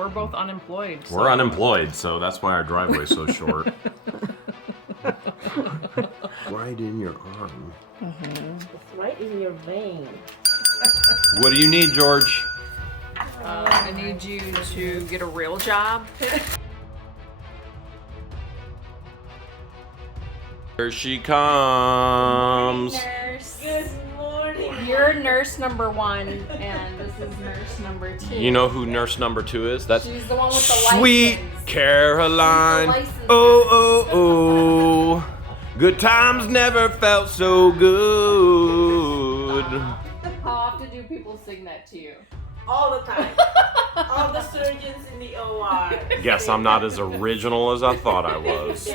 we're both unemployed. So. We're unemployed, so that's why our driveway's so short. Right in your arm. It's right in your vein. What do you need, George? I need you to get a real job. Here she comes. Nurse. Good morning. You're nurse number 1, and this is nurse number 2. You know who nurse number 2 is? That's She's the one with the license. Sweet Caroline. She's the license. Oh, oh, oh. Good times never felt so good. How often do people sing that to you? All the time. All the surgeons in the OR. Guess I'm not as original as I thought I was.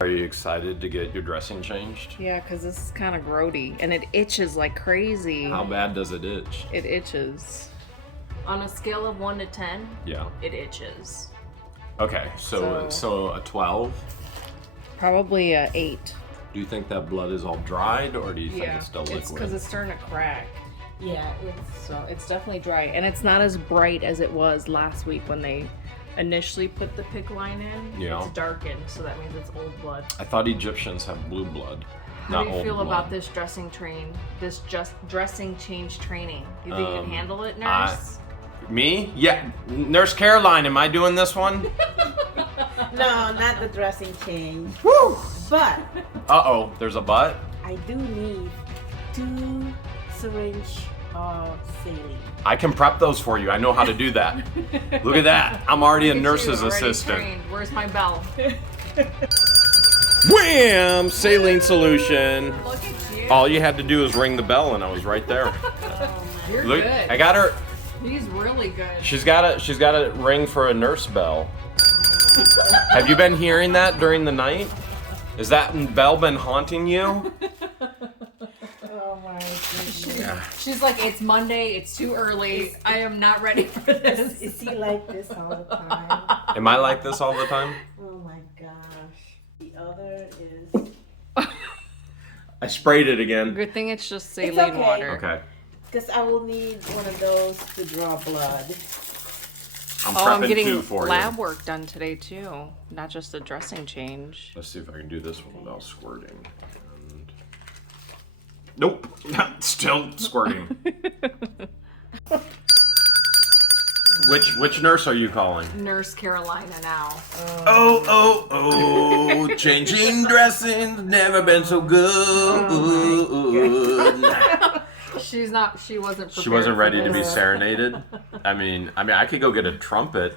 Are you excited to get your dressing changed? Yeah, because this is kind of grody, and it itches like crazy. How bad does it itch? It itches. On a scale of 1 to 10, Yeah. it itches. Okay, so a 12. Probably a 8. Do you think that blood is all dried, or do you think it's still liquid? It's because it's starting to crack. Yeah, So it's definitely dry, and it's not as bright as it was last week when they initially put the PICC line in. Yeah. It's darkened, so that means it's old blood. I thought Egyptians have blue blood, How not do you old feel blood. about this dressing change training? You think you can handle it, nurse? Me? Yeah. Nurse Caroline, am I doing this one? no, not the dressing change. Woo! But Uh-oh, there's a butt? I do need 2 syringes of saline. I can prep those for you. I know how to do that. Look at that. I'm already a Look at you, nurse's already assistant. trained. Where's my bell? Wham! Saline solution. Look at you. All you had to do was ring the bell and I was right there. You're Look, good. I got her. He's really good. She's got a ring for a nurse bell. Have you been hearing that during the night? Is that bell been haunting you? Oh my goodness. She's like, it's Monday, it's too early, I am not ready for this. Is he like this all the time? Am I like this all the time? Oh my gosh. The other is... I sprayed it again. Good thing it's just It's saline okay. water. Okay. Because I will need one of those to draw blood. I'm I'm prepping getting 2 for lab you. work done today too, not just a dressing change. Let's see if I can do this one without squirting. And... Nope, still squirting. Which nurse are you calling? Nurse Carolina now. Oh, changing dressings never been so good. She wasn't prepared. She wasn't for ready to be this. serenaded. I mean, I could go get a trumpet.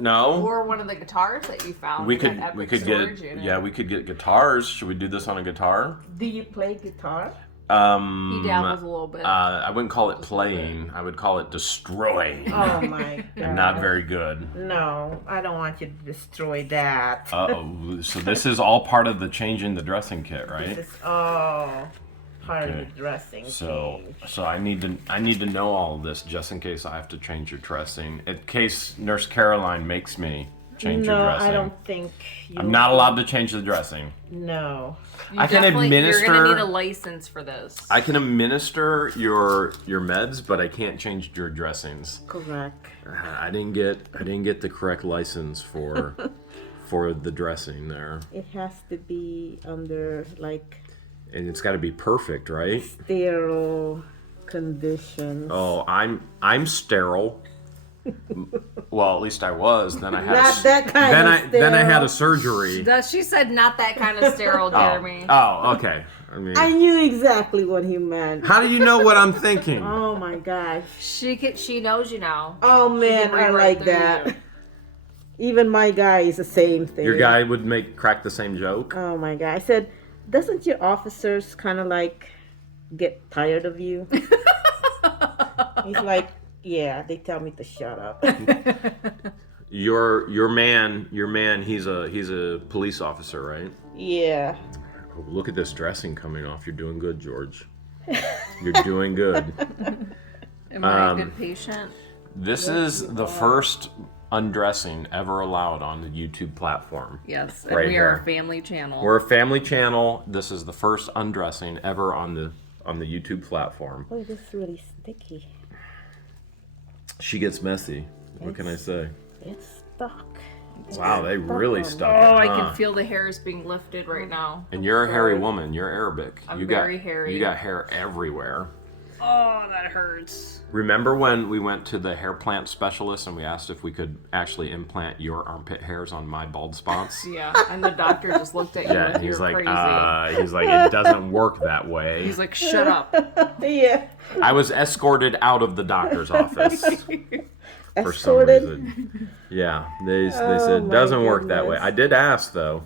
No. Or one of the guitars that you found. We in could that epic get storage unit. we could get guitars. Should we do this on a guitar? Do you play guitar? He dabbles a little bit. I wouldn't call it playing. I would call it destroying. Oh my god. And not very good. No, I don't want you to destroy that. Uh-oh. So this is all part of the changing the dressing kit, right? This is all part of Okay. the dressing. So change. I need to know all of this just in case I have to change your dressing. In case Nurse Caroline makes me change your No, dressing. I don't think you. I'm not allowed to change the dressing. No. You I can definitely- administer- You're gonna need a license for this. I can administer your meds, but I can't change your dressings. Correct. I didn't get the correct license for the dressing there. It has to be under like And it's got to be perfect, right? sterile conditions. Oh, I'm sterile. Well, at least I was. Then I had Not that kind of then I had sterile. a surgery. She said not that kind of sterile, Jeremy. Oh, okay. I mean, I knew exactly what he meant. how do you know what I'm thinking? Oh my gosh. She knows you now. Oh man, can I rewrite like through that. you. Even my guy is the same thing. Your guy would crack the same joke. Oh my god. I said, doesn't your officers kind of like get tired of you? He's like, yeah, they tell me to shut up. Your man. He's a police officer, right? Yeah. Oh, look at this dressing coming off. You're doing good, George. You're doing good. Am I a good patient? This is the first undressing ever allowed on the YouTube platform. Yes, and Right we are here. a family channel. We're a family channel. This is the first undressing ever on the YouTube platform. Oh, this is really sticky. She gets messy. What can I say? It's stuck. Wow, they really stuck Oh, it, I huh? can feel the hairs being lifted right now. And you're a hairy woman. You're Arabic. I'm you very got, hairy. You got hair everywhere. Oh, that hurts. Remember when we went to the hair plant specialist and we asked if we could actually implant your armpit hairs on my bald spots? Yeah, and the doctor just looked at you Yeah, like he's you're like, crazy. it doesn't work that way. He's like, shut up. Yeah. I was escorted out of the doctor's office for some Escorted? reason. Yeah, they Oh, said my doesn't work that way. goodness. I did ask though.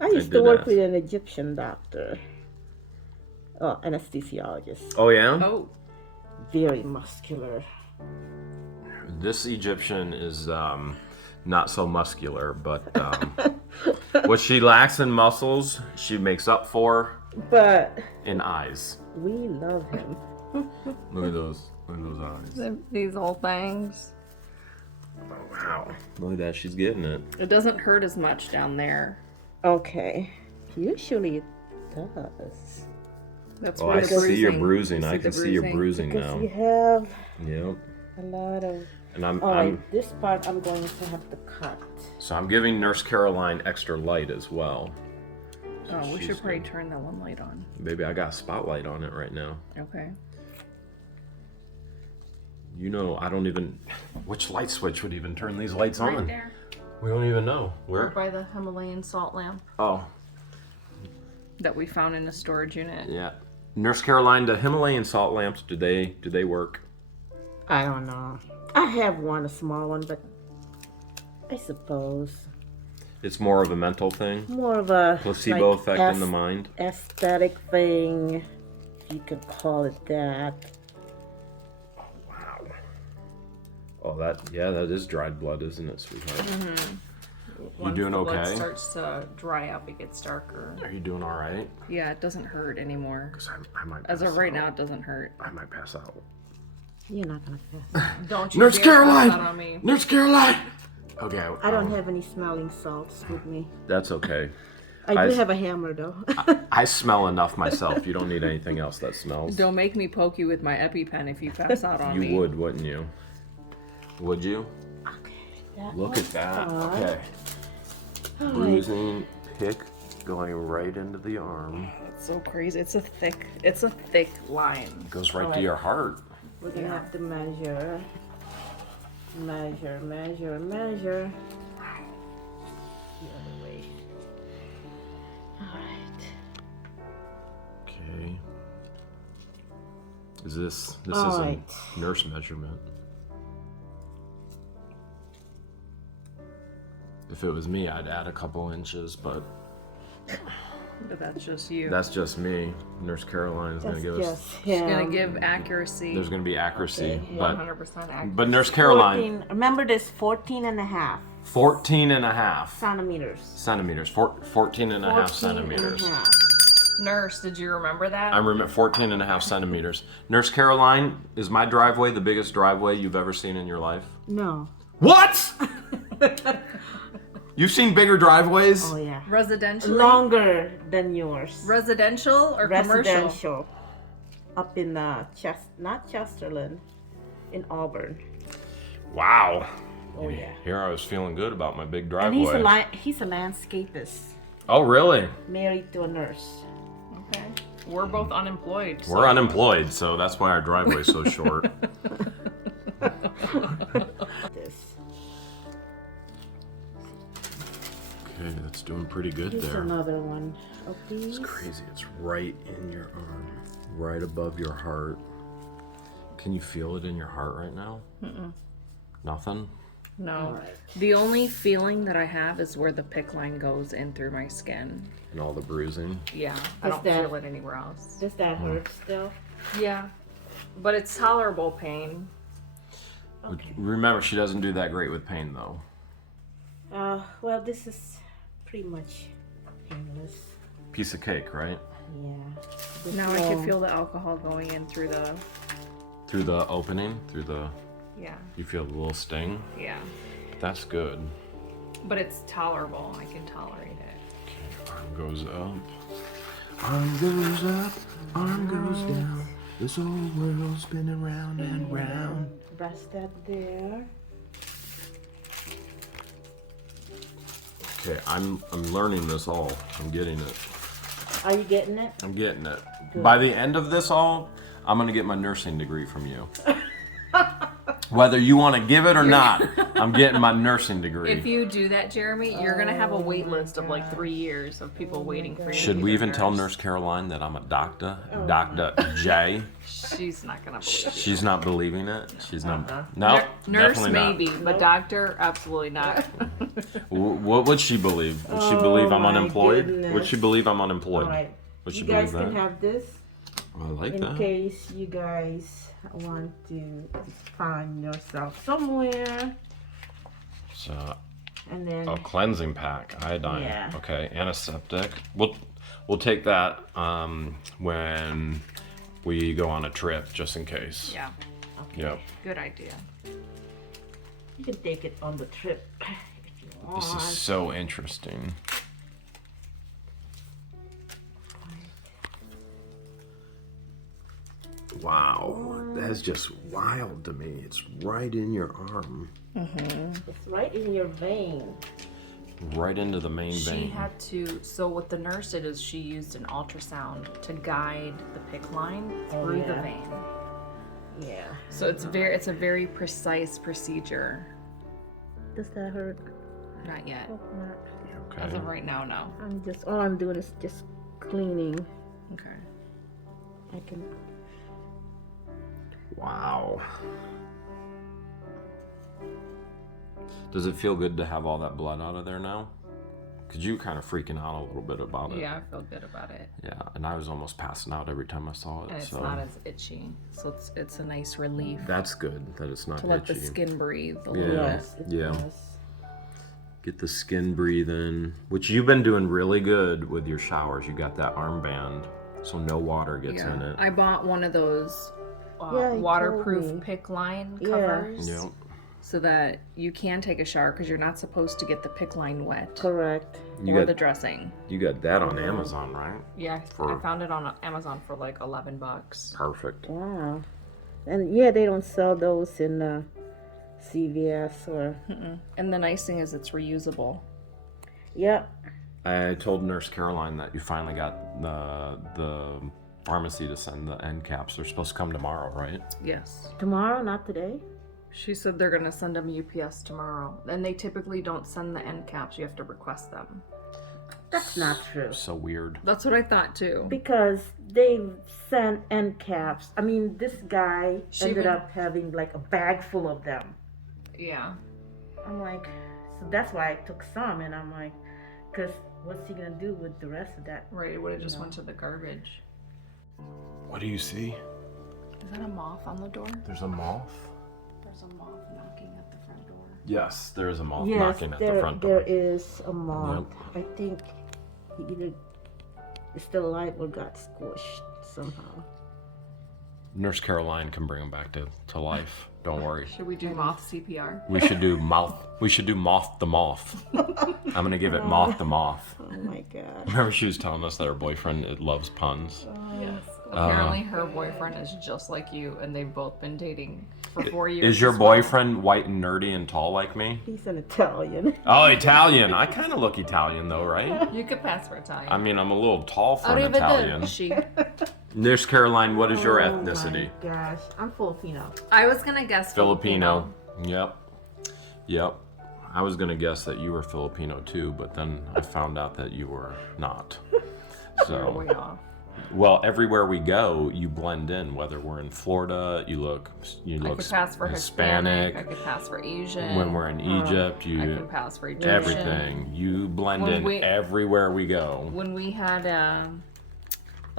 I used to did work ask. with an Egyptian doctor. Oh, anesthesiologist. Oh yeah? Oh, Very muscular. This Egyptian is not so muscular, but what she lacks in muscles, she makes up for But in eyes. we love him. Look at those eyes. these old things. Oh, wow. Look at that, she's getting it. It doesn't hurt as much down there. Okay. Usually it does. That's Oh, where I the see your bruising. bruising. I can see your bruising Because now. you have Yep. a lot of... And I'm Alright, this part I'm going to have to cut. so I'm giving Nurse Caroline extra light as well. Oh, we She's should probably turn that one light on. Baby, I got a spotlight on it right now. Okay. You know, I don't even... Which light switch would even turn these lights on? Right there. We don't even know. We're Where? by the Himalayan salt lamp Oh, that we found in a storage unit. yeah. Nurse Caroline, the Himalayan salt lamps, do they work? I don't know. I have one, a small one, but I suppose It's more of a mental thing? more of a Placebo like, effect in the mind? aesthetic thing, if you could call it that. Wow. Oh, that is dried blood, isn't it, sweetheart? Once doing the blood okay? starts to dry up, it gets darker. Are you doing all right? Yeah, it doesn't hurt anymore. 'Cause I might As pass of right out. now, it doesn't hurt. I might pass out. You're not gonna pass. Don't you Nurse dare pass Caroline! that on me. Nurse Caroline! Okay. I don't have any smelling salts with me. That's okay. I do I- have a hammer though. I smell enough myself. You don't need anything else that smells. Don't make me poke you with my EpiPen if you pass out on me. You would, wouldn't you? Would you? Okay. Look at that. fine. Okay. Bruising, pick going right into the arm. It's so crazy. It's a thick line. Goes right to your heart. We're gonna have to measure. Measure. The other way. Alright. Okay. This is Alright. a nurse measurement. If it was me, I'd add a couple inches, but But that's just you. that's just me. Nurse Caroline is going That's to give us. just She's him. gonna give accuracy. There's going to be accuracy, Okay, but 100% accuracy. but Nurse Caroline, 14, remember this 14 and a half 14 and a half centimeters. centimeters, 14 and a half 14 and a centimeters. half. Nurse, did you remember that? I remember 14 and a half centimeters. Nurse Caroline, is my driveway the biggest driveway you've ever seen in your life? No. What? You've seen bigger driveways? Oh yeah. Residential? Longer than yours. Residential or commercial? Residential. Up in not Chesterland, in Auburn. Wow. Oh yeah. Here I was feeling good about my big And driveway. he's a landscapist, Oh, really? married to a nurse. Okay. We're both unemployed. So. We're unemployed, so that's why our driveway's so short. This. Okay, that's doing pretty good Here's there. another one of these. It's crazy. It's right in your arm, right above your heart. Can you feel it in your heart right now? Nothing? No. The only feeling that I have is where the PICC line goes in through my skin. And all the bruising? Yeah. I Does don't that- feel it anywhere else. Does that hurt still? Yeah. But it's tolerable pain. Okay. Remember, she doesn't do that great with pain, though. Well, this is pretty much painless. Piece of cake, right? Yeah. There's Now I no- can feel the alcohol going in through the... Through the opening, Yeah. you feel the little sting. Yeah. That's good. But it's tolerable. I can tolerate it. Okay, arm goes up. Arm goes up. Arm goes down. This whole world's spinning round and round. Rest that there. Okay, I'm learning this all. I'm getting it. Are you getting it? I'm getting it. Good. By the end of this all, I'm gonna get my nursing degree from you. Whether you want to give it or not, I'm getting my nursing degree. If you do that, Jeremy, you're gonna have a wait list of like 3 years of people waiting for you. Should to we be even a tell nurse. Nurse Caroline that I'm a doctor? Dr. J? She's not gonna believe you. She's not believing it. She's not. No, Nurse definitely maybe, not. but doctor absolutely not. What would she believe? Would she believe I'm my unemployed? goodness. Would she believe I'm unemployed? All right. Would she You guys believe can that? have this I like in that. case you guys want to find yourself somewhere. So, And then a cleansing pack, iodine. Yeah. Okay, antiseptic. We'll take that when we go on a trip, just in case. Yeah, Yep. good idea. you can take it on the trip if you want. This is so interesting. Wow, that's just wild to me. It's right in your arm, It's right in your vein. right into the main She vein. had to. So what the nurse did is she used an ultrasound to guide the PICC line through the yeah. vein. Yeah. So it's a very precise procedure. Does that hurt? Not yet. Hope not. As Okay. of right now, no. All I'm doing is just cleaning. Okay. I can. Wow. Does it feel good to have all that blood out of there now? Cause you kind of freaking out a little bit about it. Yeah, I feel good about it. Yeah, and I was almost passing out every time I saw it. And it's so not as itchy. So it's a nice relief that's good that it's not to let the itchy. skin breathe a Yeah. little bit. Yes. It Yeah. does. Get the skin breathing, which you've been doing really good with your showers. You got that armband, so no water gets in it. I bought one of those Yeah, you waterproof told me. PICC line Yeah. covers. Yep. So that you can take a shower because you're not supposed to get the PICC line wet Correct. You or got the dressing. you got that on Amazon, right? Yeah, For- I found it on Amazon for like $11. Perfect. Wow. And yeah, they don't sell those in CVS or. And the nice thing is it's reusable. Yep. I told Nurse Caroline that you finally got the pharmacy to send the end caps. They're supposed to come tomorrow, right? Yes. Tomorrow, not today. She said they're gonna send them UPS tomorrow, and they typically don't send the end caps. You have to request them. That's not true. So weird. That's what I thought too. Because they sent end caps. I mean, this guy She ended even- up having like a bag full of them. Yeah. I'm like, so that's why I took some, and I'm like, because what's he gonna do with the rest of that? Right. It would have just went to the garbage. What do you see? Is that a moth on the door? There's a moth. There's a moth knocking at the front door. Yes, there is a moth Yes, knocking at the there, front there door. is a moth. I think he either is still alive or got squished somehow. Nurse Caroline can bring him back to life. Don't worry. Should we do moth CPR? We should do moth the moth. I'm gonna give it moth the moth. Oh my god. Remember she was telling us that her boyfriend loves puns. Yes. Apparently, her boyfriend is just like you, and they've both been dating for 4 years. Is your as well. boyfriend white and nerdy and tall like me? He's an Italian. Oh, Italian. I kind of look Italian though, right? You could pass for Italian. I mean, I'm a little tall for an Italian. Arrivederci. Nurse Caroline, what is your Oh ethnicity? my gosh, I'm Filipino. I was gonna guess Filipino. Yep. I was gonna guess that you were Filipino too, but then I found out that you were not. You're So, way off. well, everywhere we go, you blend in. Whether we're in Florida, you look I could pass for Hispanic. I could pass for Asian. When we're in Egypt, I can you pass for Egyptian. everything. You blend When in we- everywhere we go. When we had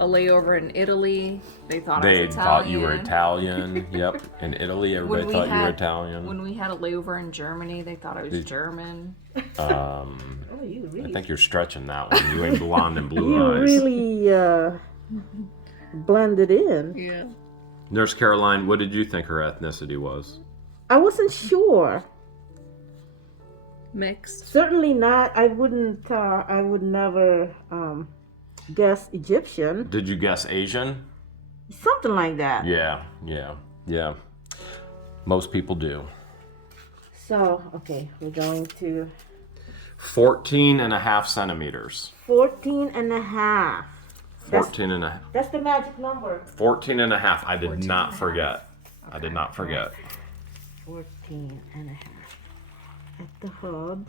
a layover in Italy, they thought I They was thought you were Italian. Italian. Yep. In Italy, everybody we thought you were had- Italian. When we had a layover in Germany, they thought I was German. Oh, you I really, think you're stretching that one. You ain't blonde and blue you eyes. really blended in. Yeah. Nurse Caroline, what did you think her ethnicity was? I wasn't sure. Mixed. Certainly not. I wouldn't. I would never guess Egyptian. Did you guess Asian? Something like that. Yeah. Most people do. So, okay, we're going to 14 and a half centimeters. 14 and a half. 14 and a half. That's the magic number. 14 and a half. I did not forget. Okay. I did not forget. 14 and a half. At the hub.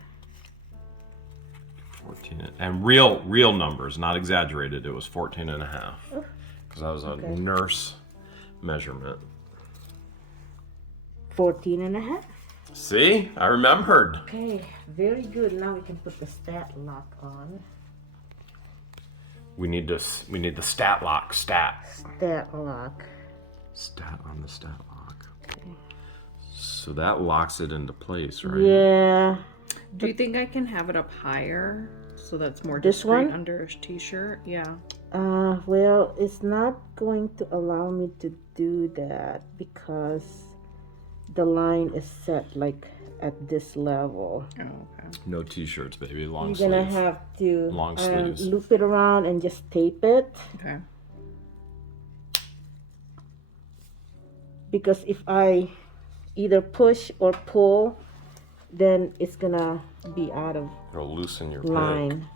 14 and real numbers, not exaggerated. It was 14 and a half. Because that was a nurse measurement. 14 and a half. See? I remembered. Okay, very good. Now we can put the stat lock on. We need the stat lock. Stat lock. Stat on the stat lock. Okay. So that locks it into place, right? Yeah. Do you think I can have it up higher so that's more This discreet one? under a t-shirt? Yeah. Well, it's not going to allow me to do that because the line is set like at this level. Oh, okay. No t-shirts, baby. Long You're sleeves. gonna have to Long sleeves. loop it around and just tape it. Okay. Because if I either push or pull, then it's gonna be out of It'll loosen your line.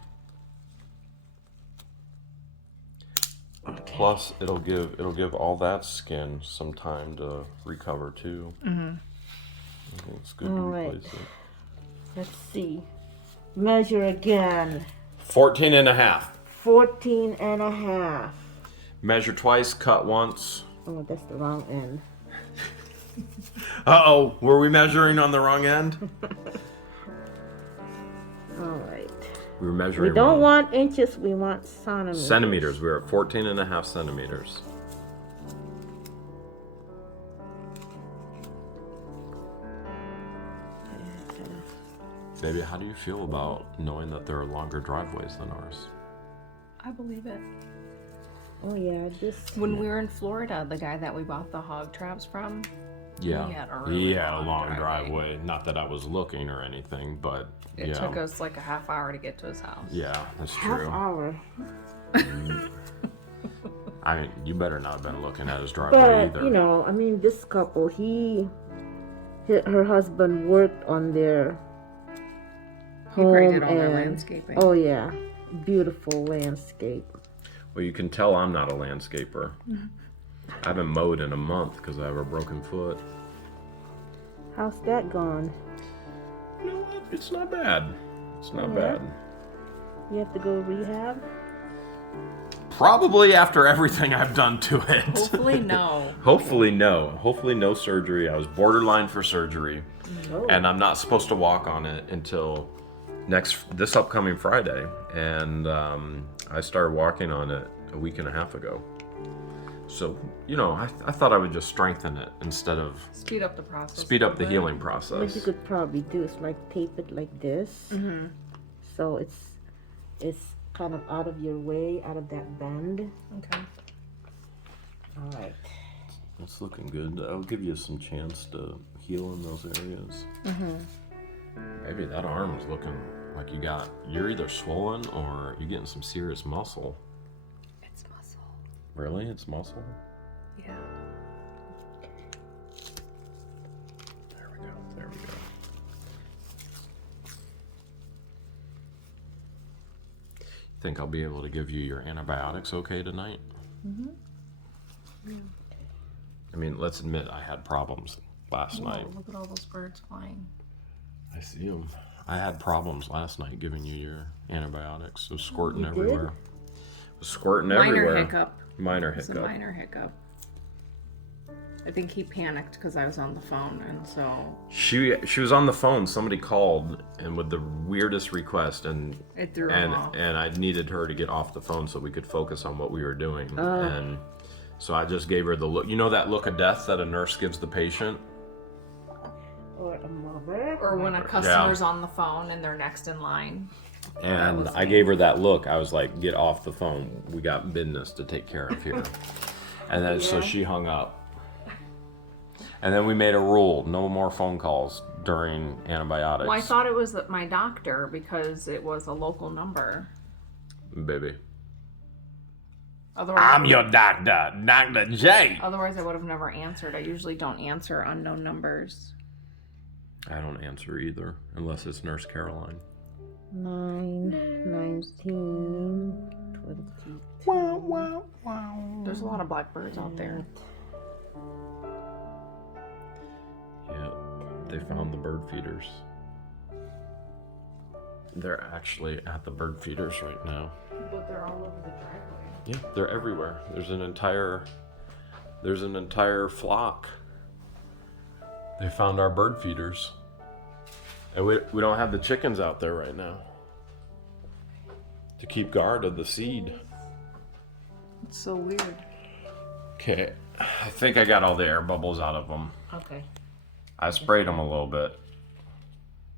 pick. Okay. Plus, it'll give all that skin some time to recover too. Mm-hmm. I think it's good to replace it. Let's see. Measure again. 14 and a half. 14 and a half. Measure twice, cut once. Oh, that's the wrong end. Uh-oh, were we measuring on the wrong end? All right. We were measuring We don't wrong. want inches, we want centimeters. Centimeters. We were at 14 and a half centimeters. Baby, how do you feel about knowing that there are longer driveways than ours? I believe it. Oh yeah, just When we were in Florida, the guy that we bought the hog traps from, Yeah. He had a really a long long driveway. driveway. Not that I was looking or anything, but it yeah. took us like a half hour to get to his house. Yeah, that's half true. hour. I mean, you better not have been looking at his driveway But either. you know, I mean, this couple, her husband worked on their He probably home did all their and landscaping. oh yeah, beautiful landscape. Well, you can tell I'm not a landscaper. I haven't mowed in a month because I have a broken foot. How's that gone? You know what? It's not bad. It's not Yeah. bad. You have to go rehab? Probably after everything I've done to it. Hopefully no. Hopefully no. Hopefully no surgery. I was borderline for surgery. Oh. And I'm not supposed to walk on it until this upcoming Friday. And I started walking on it a week and a half ago. So, you know, I thought I would just strengthen it instead of Speed up the process. speed up the a bit. healing What process. you could probably do is like tape it like this, Mm-hmm. so it's kind of out of your way, out of that bend. Okay. All right. It's looking good. I'll give you some chance to heal in those areas. Mm-hmm. Maybe that arm is looking like you're either swollen or you're getting some serious muscle. It's muscle. Really? It's muscle? Yeah. There we go. There we go. Think I'll be able to give you your antibiotics okay tonight? Mm-hmm. I mean, let's admit I had problems last night. Look at all those birds flying. I see them. I had problems last night giving you your antibiotics. It was squirting You did? everywhere. It was squirting Minor everywhere. hiccup. Minor It's a hiccup. minor hiccup. I think he panicked because I was on the phone, and so She was on the phone. Somebody called and with the weirdest request, and it threw him off. and I needed her to get off the phone so we could focus on what we were doing. And so I just gave her the look. You know that look of death that a nurse gives the patient? Or a mother. Or when a customer's on the phone and they're next in line. And I gave her that look. I was like, get off the phone. We got business to take care of here. And then so she hung up. And then we made a rule: no more phone calls during antibiotics. Well, I thought it was my doctor because it was a local number. Baby. Otherwise, I'm your doctor, Dr. J. Otherwise, I would have never answered. I usually don't answer unknown numbers. I don't answer either, unless it's Nurse Caroline. 9, 19, 22. Wow, wow, wow. There's a lot of blackbirds out there. Yeah, they found the bird feeders. They're actually at the bird feeders right now. But they're all over the driveway. Yeah, they're everywhere. There's an entire flock. They found our bird feeders. And we don't have the chickens out there right now to keep guard of the seed. It's so weird. Okay, I think I got all the air bubbles out of them. Okay. I sprayed them a little bit.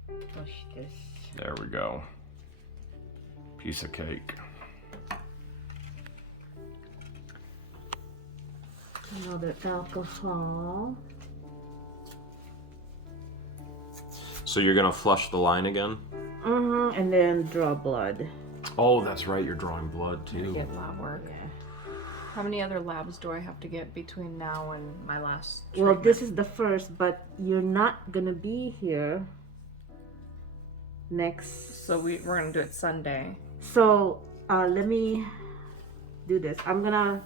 Push this. There we go. Piece of cake. Another alcohol. So you're gonna flush the line again? Mm-hmm. And then draw blood. Oh, that's right. You're drawing blood too. Get lab work. Yeah. How many other labs do I have to get between now and my last Well, treatment? this is the first, but you're not gonna be here next. So we're gonna do it Sunday. So let me do this. I'm gonna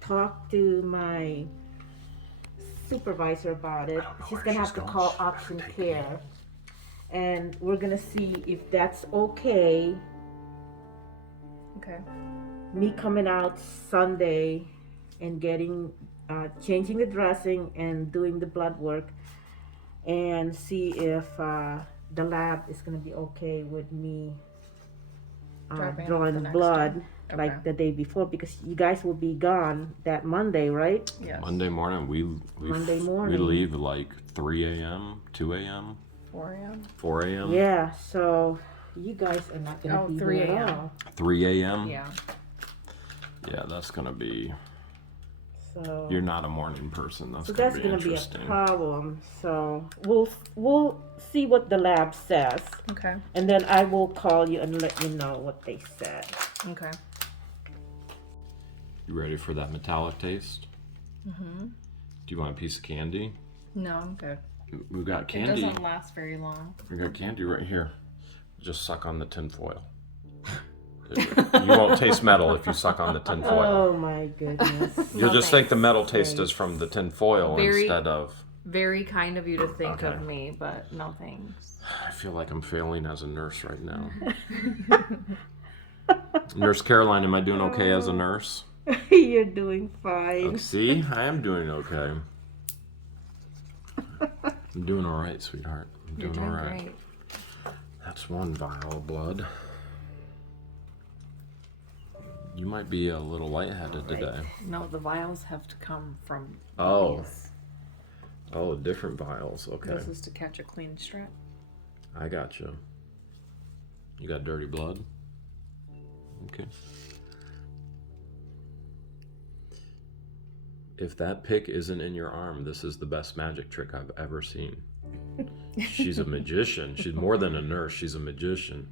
talk to my supervisor about it. She's gonna have to call Option Care, and we're gonna see if that's okay. Okay. Me coming out Sunday and getting changing the dressing and doing the blood work, and see if the lab is gonna be okay with me Dropping off drawing the next blood day. like Okay. the day before, because you guys will be gone that Monday, right? Yes. Monday morning, we Monday we morning. leave at like 3 a.m., 2 a.m., 4 a.m. 4 a.m., Yeah, so you guys are not gonna Oh, be 3 here at a.m. all. 3 a.m. Yeah. Yeah, that's gonna be. So You're not a morning person. That's so gonna that's be gonna be a interesting. problem. So we'll see what the lab says, Okay. and then I will call you and let you know what they said. Okay. You ready for that metallic taste? Mm-hmm. Do you want a piece of candy? No, I'm good. We've got It candy. doesn't last very long. We got candy right here. Just suck on the tin foil. You won't taste metal if you suck on the tin foil. Oh my goodness! You'll just think the metal taste Thanks. is from the tin foil Very- instead of. Very kind of you to think Okay. of me, but no thanks. I feel like I'm failing as a nurse right now. Nurse Caroline, am I doing okay as a nurse? You're doing fine. See, I am doing okay. I'm doing all right, sweetheart. I'm You're doing doing all right. great. That's one vial of blood. You might be a little lightheaded today. No, the vials have to come from Oh. these. Oh, different vials. Okay. This is to catch a clean strap. I got you. You got dirty blood? Okay. If that pick isn't in your arm, this is the best magic trick I've ever seen. She's a magician. She's more than a nurse. She's a magician.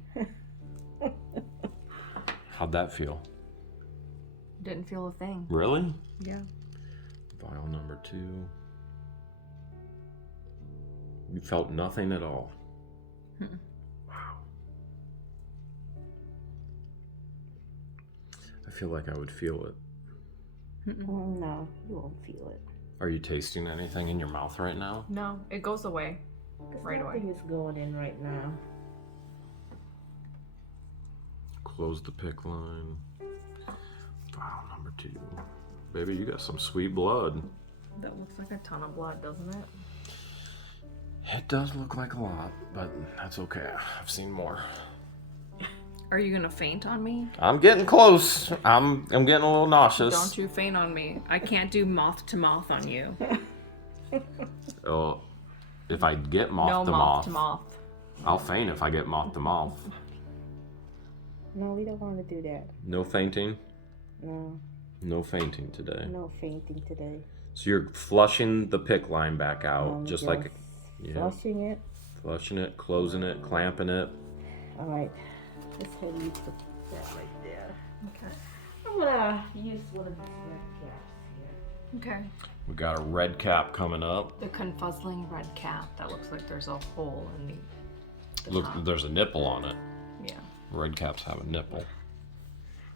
How'd that feel? Didn't feel a thing. Really? Yeah. Vial number 2. You felt nothing at all. Mm-mm. Wow. I feel like I would feel it. No, you won't feel it. Are you tasting anything in your mouth right now? No, it goes away. 'Cause Right away. nothing is going in right now. Close the pick line. Vial number 2. Baby, you got some sweet blood. That looks like a ton of blood, doesn't it? It does look like a lot, but that's okay. I've seen more. Are you gonna faint on me? I'm getting close. I'm getting a little nauseous. Don't you faint on me. I can't do mouth to mouth on you. Oh, if I get moth No to mouth moth, to mouth. I'll faint if I get moth to mouth. No, we don't want to do that. No fainting? No, No fainting today. no fainting today. So you're flushing the PICC line back out, just Yes. like, yeah, Flushing it. flushing it, closing it, clamping it. All right. Let's have you put that right there. Okay. I'm gonna use one of these red caps here. Okay. We got a red cap coming up. The confuzzling red cap. That looks like there's a hole in the Look, top. there's a nipple on it. Yeah. Red caps have a nipple.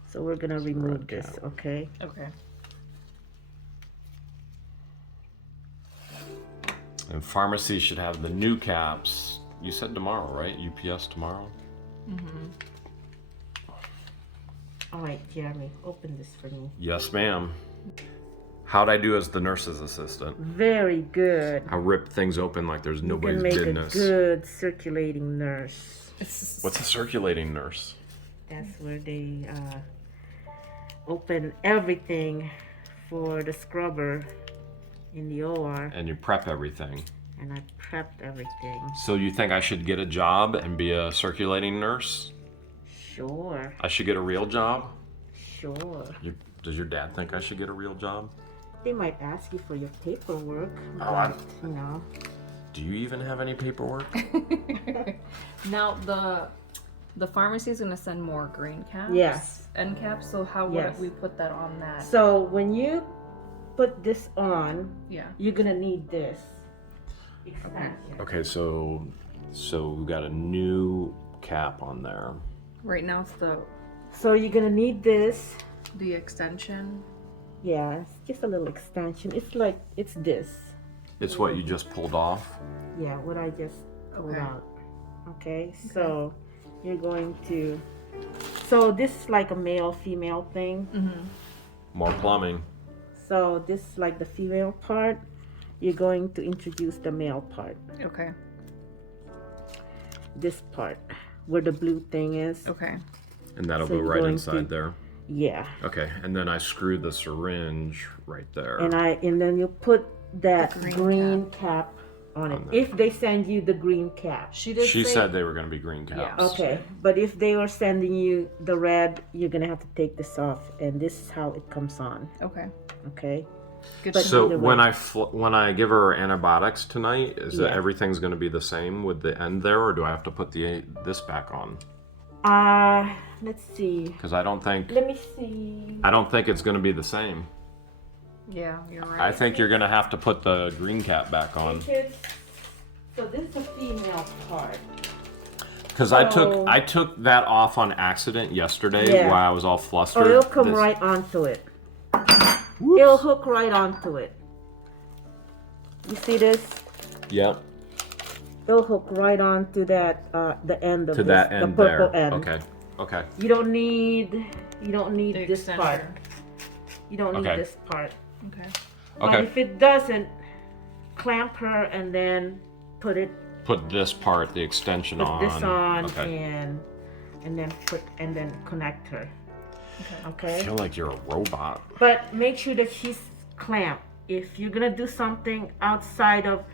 So we're gonna remove red this, cap. okay? Okay. And pharmacy should have the new caps. You said tomorrow, right? UPS tomorrow? All right, Jeremy, open this for me. Yes, ma'am. How'd I do as the nurse's assistant? Very good. I ripped things open like there's You nobody's can make business. a good circulating nurse. What's a circulating nurse? That's where they open everything for the scrubber in the OR, And you prep everything. and I prepped everything. So you think I should get a job and be a circulating nurse? Sure, I should get a real job? sure. Does your dad think I should get a real job? They might ask you for your paperwork, I- but, you know. Do you even have any paperwork? Now the pharmacy is gonna send more green caps. Yes. End caps. So how would Yes. we put that on that? So when you put this on, Yeah. you're gonna need this expansion. Okay, so we got a new cap on there. Right now it's So you're gonna need this. the extension. Yeah, it's just a little extension. It's like, it's this. It's what you just pulled off. Yeah, what I just pulled Okay. out. Okay, so you're going to, so this is like a male female thing. More plumbing. So this is like the female part. You're going to introduce the male part. Okay. This part where the blue thing is. Okay. And that'll So go you're right going inside to- there. Yeah, Okay, and then I screw the syringe right there. and then you put that The green green cap on it. On there. If they send you the green cap. She did. She say, said they were going to be green caps. Yeah. Okay, but if they are sending you the red, you're gonna have to take this off, and this is how it comes on. Okay. Okay. Good. But- to So Either when way. when I give her antibiotics tonight, is it Yeah. everything's going to be the same with the end there, or do I have to put this back on? Let's see. Because I don't think Let me see. it's going to be the same. Yeah, you're right. I think you're going to have to put the green cap back on. Kids. So this is the female part. Because Oh. I took that off on accident yesterday Yeah. while I was all flustered. Oh, it'll come This- right onto it. It'll hook right onto it. You see this? Yep. It'll hook right onto that the end of To this, that end the purple there. end. Okay. Okay. You don't need The this part. extender. You don't need Okay. this part. Okay. But Okay. if it doesn't, clamp her and then put Put this part, the extension on. this on Okay. and then connect her. I Okay. feel like you're a robot. But make sure that she's clamped. If you're gonna do something outside of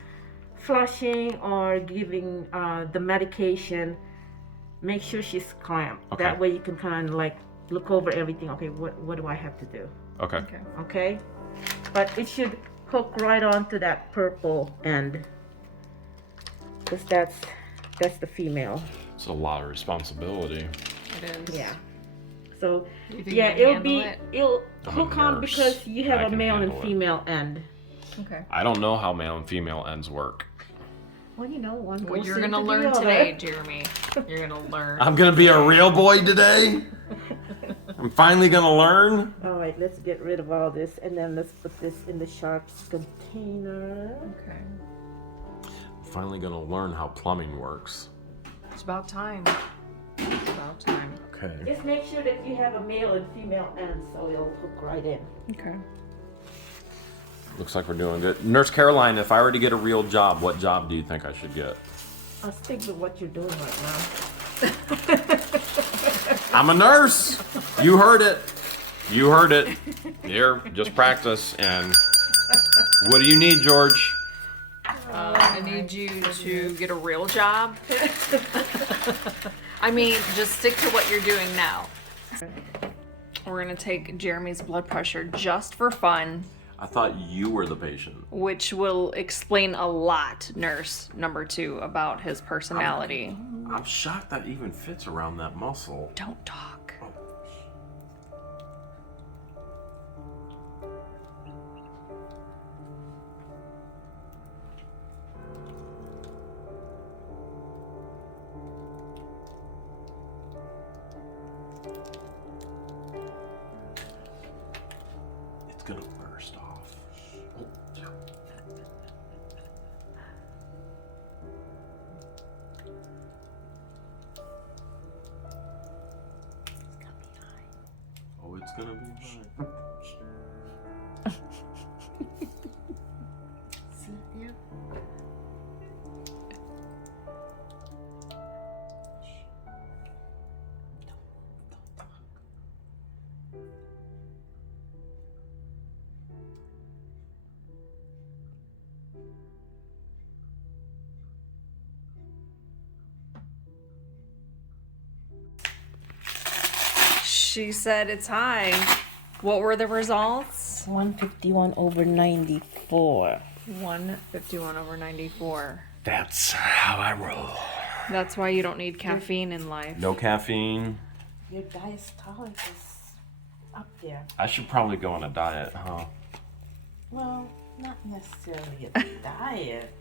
flushing or giving the medication, make sure she's clamped. Okay. That way you can kind of like look over everything. Okay, what do I have to do? Okay. Okay. Okay, but it should hook right onto that purple end, because that's the female. It's a lot of responsibility. It is. Yeah. So You think yeah, you can it'll handle it? it'll I'm a hook on nurse. because you have I a can male and handle it. female end. Okay. I don't know how male and female ends work. Well, you know, one Well, goes you're into gonna the learn other. today, Jeremy. You're gonna learn. I'm gonna be a real boy today. I'm finally gonna learn. All right, let's get rid of all this, and then let's put this in the sharps container. Okay. Finally gonna learn how plumbing works. It's about time. It's about time. Okay. Just make sure that you have a male and female end, so it'll hook right in. Okay. Looks like we're doing good. Nurse Caroline, if I were to get a real job, what job do you think I should get? I'll stick with what you're doing right now. I'm a nurse. You heard it. You heard it. Here, just practice. And what do you need, George? I need you to get a real job. I mean, just stick to what you're doing now. We're gonna take Jeremy's blood pressure just for fun. I thought you were the patient. Which will explain a lot, nurse number 2, about his personality. I'm shocked that even fits around that muscle. Don't talk. It's gonna burst off. Oh. Oh, it's gonna be high. See there? She said it's high. What were the results? 151 over 94. 151 over 94. That's how I roll. That's why you don't need caffeine in life. No caffeine. Your diastolic is up there. I should probably go on a diet, huh? Well, not necessarily a diet.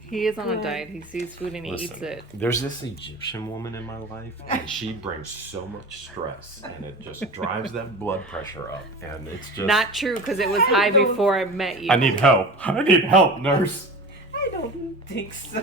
He is on a Good. diet. He sees food and he eats Listen, it. there's this Egyptian woman in my life, and she brings so much stress, and it just drives that blood pressure up, and it's just... Not true, because it was I high don't- before I met you. I need help. I need help, nurse. I don't think so.